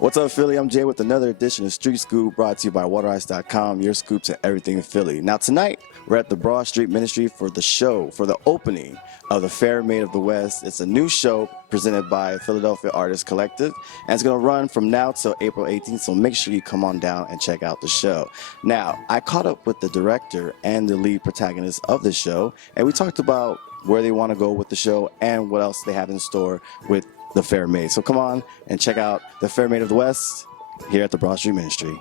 What's up, Philly? I'm Jay with another edition of Street Scoop brought to you by WaterIce.com, your scoop to everything in Philly. Now, tonight, we're at the Broad Street Ministry for the opening of the Fair Maid of the West. It's a new show presented by Philadelphia Artists Collective, and it's going to run from now till April 18th, so make sure you come on down and check out the show. Now, I caught up with the director and the lead protagonist of the show, and we talked about where they want to go with the show and what else they have in store with the Fair Maid. So come on and check out the Fair Maid of the West here at the Broad Street Ministry.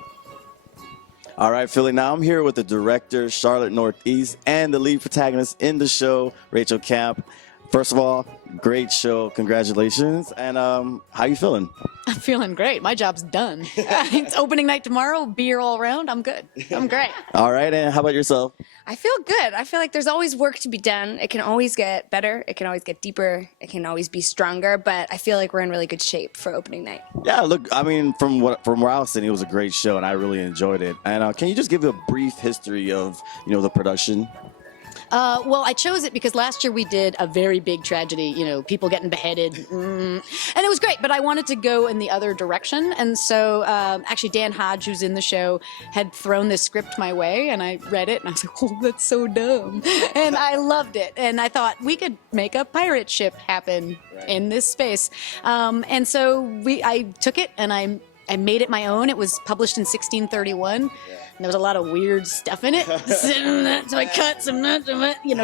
All right, Philly, now I'm here with the director, Charlotte Northeast, and the lead protagonist in the show, Rachel Camp. First of all, great show. Congratulations. And how you feeling? I'm feeling great. My job's done. It's opening night tomorrow. Beer all around. I'm good. I'm great. All right. And how about yourself? I feel good. I feel like there's always work to be done. It can always get better. It can always get deeper. It can always be stronger. But I feel like we're in really good shape for opening night. Yeah, look, I mean, from where I was sitting, it was a great show, and I really enjoyed it. And can you just give a brief history of, the production? Well, I chose it because last year we did a very big tragedy, people getting beheaded, and it was great, but I wanted to go in the other direction, and so actually Dan Hodge, who's in the show, had thrown this script my way, and I read it, and I was like, oh, that's so dumb, and I loved it, and I thought we could make a pirate ship happen in this space, and so I took it, and I made it my own. It was published in 1631. And there was a lot of weird stuff in it. So I cut some,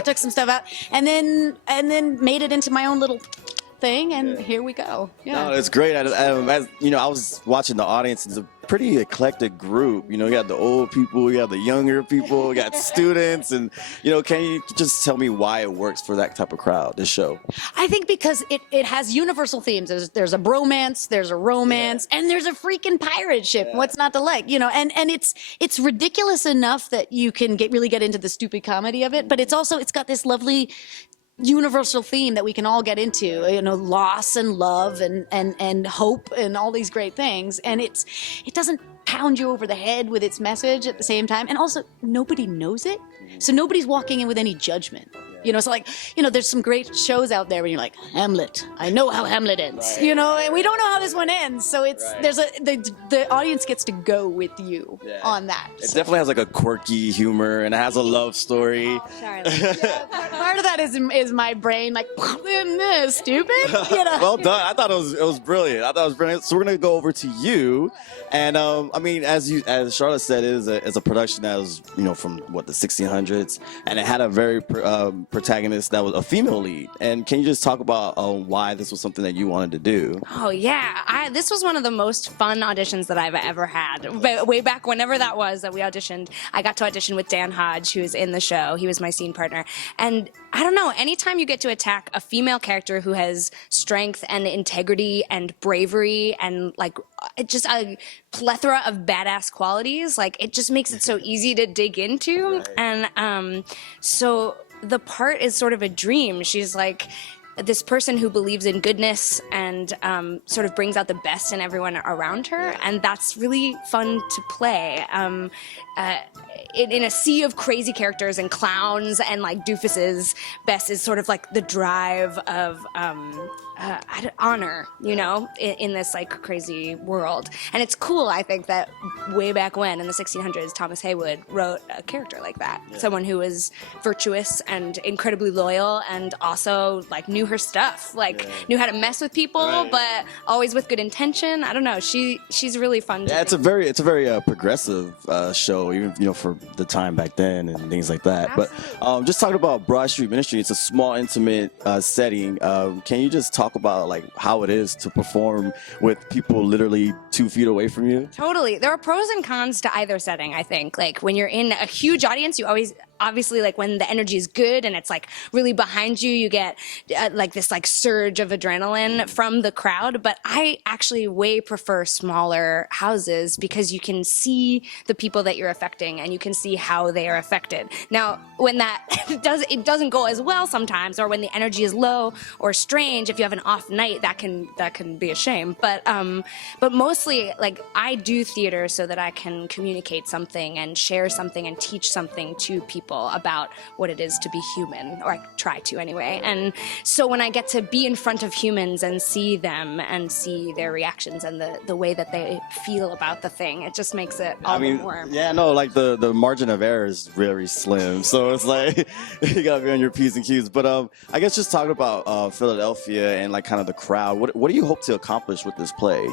took some stuff out, and then made it into my own little thing. And here we go. Yeah, no, it's great. I was watching the audience. It's a pretty eclectic group. You got the old people, you got the younger people, you got students, and can you just tell me why it works for that type of crowd? This show. I think because it has universal themes. There's a bromance, there's a romance, and there's a freaking pirate ship. Yeah. What's not to like? And it's ridiculous enough that you can really get into the stupid comedy of it, but it's got this lovely universal theme that we can all get into, loss and love and hope and all these great things. And it doesn't pound you over the head with its message at the same time. And also, nobody knows it. So nobody's walking in with any judgment. So like, there's some great shows out there where you're like, Hamlet, I know how Hamlet ends, and we don't know how this one ends. So the audience gets to go with you on that. It definitely has like a quirky humor, and it has a love story. Oh, Charlotte. Part of that is my brain like, this stupid, Well done. I thought it was brilliant. So we're going to go over to you. And as Charlotte said, it is a production that was, from the 1600s, and it had a very protagonist that was a female lead. And can you just talk about why this was something that you wanted to do? Oh yeah, this was one of the most fun auditions that I've ever had. Way back whenever that was that we auditioned, I got to audition with Dan Hodge, who was in the show. He was my scene partner, and I don't know, anytime you get to attack a female character who has strength and integrity and bravery and like just a plethora of badass qualities, like it just makes it so easy to dig into. Right. And so the part is sort of a dream. She's like this person who believes in goodness and sort of brings out the best in everyone around her, and that's really fun to play. In a sea of crazy characters and clowns and like doofuses, Bess is sort of like the drive of honor, in this like crazy world. And it's cool, I think, that way back when in the 1600s, Thomas Heywood wrote a character like that. Yeah. Someone who was virtuous and incredibly loyal and also like knew her stuff, knew how to mess with people, but always with good intention. I don't know. She's really fun. Yeah, it's a very progressive show, even for the time back then and things like that. Absolutely. But just talking about Broad Street Ministry, it's a small, intimate setting. Can you just talk about like how it is to perform with people literally 2 feet away from you? Totally. There are pros and cons to either setting, I think. Like when you're in a huge audience, you always obviously like when the energy is good and it's like really behind you, you get like this like surge of adrenaline from the crowd. But I actually way prefer smaller houses because you can see the people that you're affecting and you can see how they are affected. Now, when that doesn't go as well sometimes, or when the energy is low or strange, if you have an off night, that can be a shame. But mostly like I do theater so that I can communicate something and share something and teach something to people people about what it is to be human, or I try to anyway. And so when I get to be in front of humans and see them and see their reactions and the way that they feel about the thing, it just makes it all the more. Yeah, no, like the margin of error is very slim. So it's like you gotta be on your P's and Q's. But I guess just talking about Philadelphia and like kind of the crowd, what do you hope to accomplish with this play?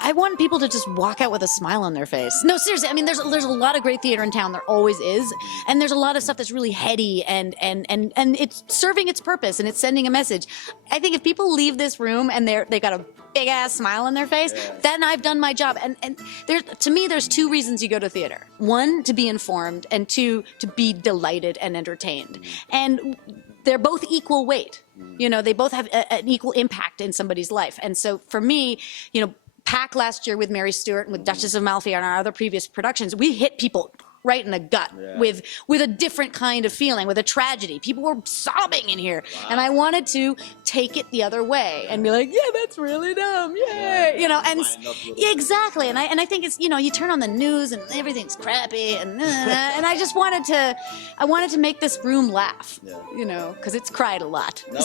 I want people to just walk out with a smile on their face. No, seriously. I mean, there's a lot of great theater in town. There always is, and there's a lot of stuff that's really heady and it's serving its purpose and it's sending a message. I think if people leave this room and they got a big ass smile on their face, then I've done my job. And to me, there's two reasons you go to theater: one, to be informed, and two, to be delighted and entertained. And they're both equal weight. You know, they both have an equal impact in somebody's life. And so for me, you know, Pack last year with Mary Stewart and with Duchess of Malfi and our other previous productions, we hit people right in the gut with a different kind of feeling, with a tragedy. People were sobbing in here. Wow. And I wanted to take it the other way and be like, yeah, that's really dumb. Yeah. You know, and exactly. And I think it's, you know, you turn on the news and everything's crappy and I just wanted to make this room laugh, you know, because it's cried a lot. No,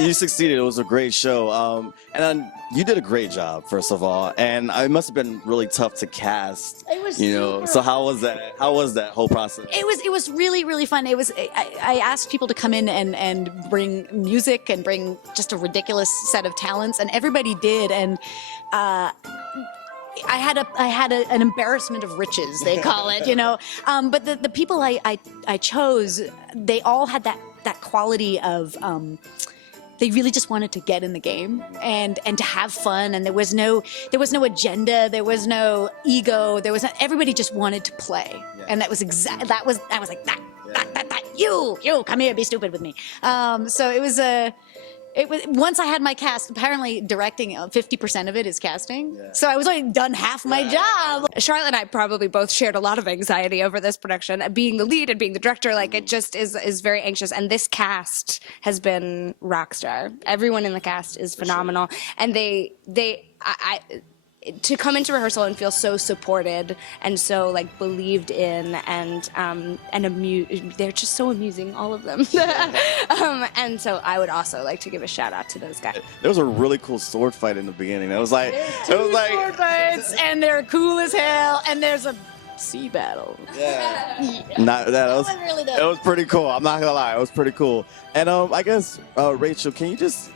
you succeeded. It was a great show. And then you did a great job, first of all. And it must have been really tough to cast. It was, you know, so how was that? How was that whole process? It was really, really fun. It was, I asked people to come in and bring music and bring just a ridiculous set of talents, and everybody did. And I had an embarrassment of riches, they call it, you know. But the people I chose, they all had that quality of they really just wanted to get in the game and to have fun, and there was no agenda, there was no ego, everybody just wanted to play, and that was I was like that you come here, be stupid with me. So it was once I had my cast. Apparently, directing 50% of it is casting, so I was only done half my job. Charlotte and I probably both shared a lot of anxiety over this production, being the lead and being the director. Like, it just is very anxious. And this cast has been rock star. Everyone in the cast is phenomenal, and to come into rehearsal and feel so supported and so like believed in and amused. They're just so amusing, all of them. And so I would also like to give a shout out to those guys. There was a really cool sword fight in the beginning. It was like sword fights, and they're cool as hell. And there's a sea battle. It was pretty cool. I'm not gonna lie, it was pretty cool. And I guess Rachel, can you just?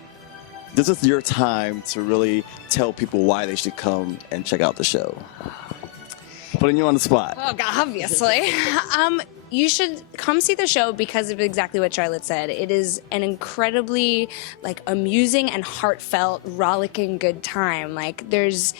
This is your time to really tell people why they should come and check out the show. Putting you on the spot. Oh, God, obviously. You should come see the show because of exactly what Charlotte said. It is an incredibly like amusing and heartfelt, rollicking good time. Like there is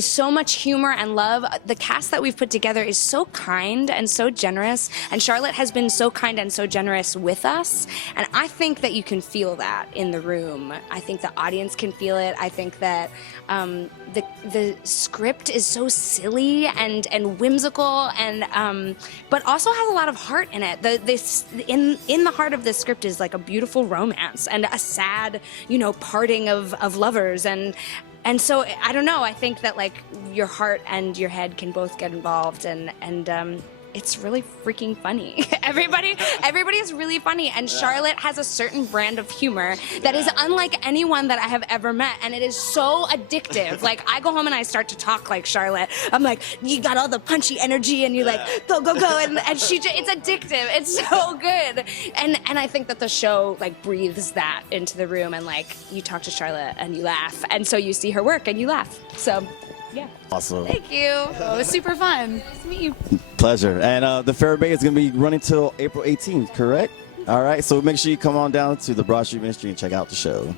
so much humor and love. The cast that we've put together is so kind and so generous, and Charlotte has been so kind and so generous with us, and I think that you can feel that in the room. I think the audience can feel it. I think that the script is so silly and whimsical, and but also has a lot of heart in it. In the heart of this script is like a beautiful romance and a sad, you know, parting of lovers, and so I don't know. I think that like your heart and your head can both get involved, and it's really freaking funny. Everybody is really funny, and Charlotte has a certain brand of humor that is unlike anyone that I have ever met, and it is so addictive. Like, I go home and I start to talk like Charlotte. I'm like, you got all the punchy energy, and you're like, go, and it's addictive. It's so good, and I think that the show like breathes that into the room, and like you talk to Charlotte and you laugh, and so you see her work and you laugh. So. Yeah. Awesome. Thank you. It was super fun. Nice to meet you. Pleasure. And the Fair Maid is going to be running till April 18th, correct? All right. So make sure you come on down to the Broad Street Ministry and check out the show.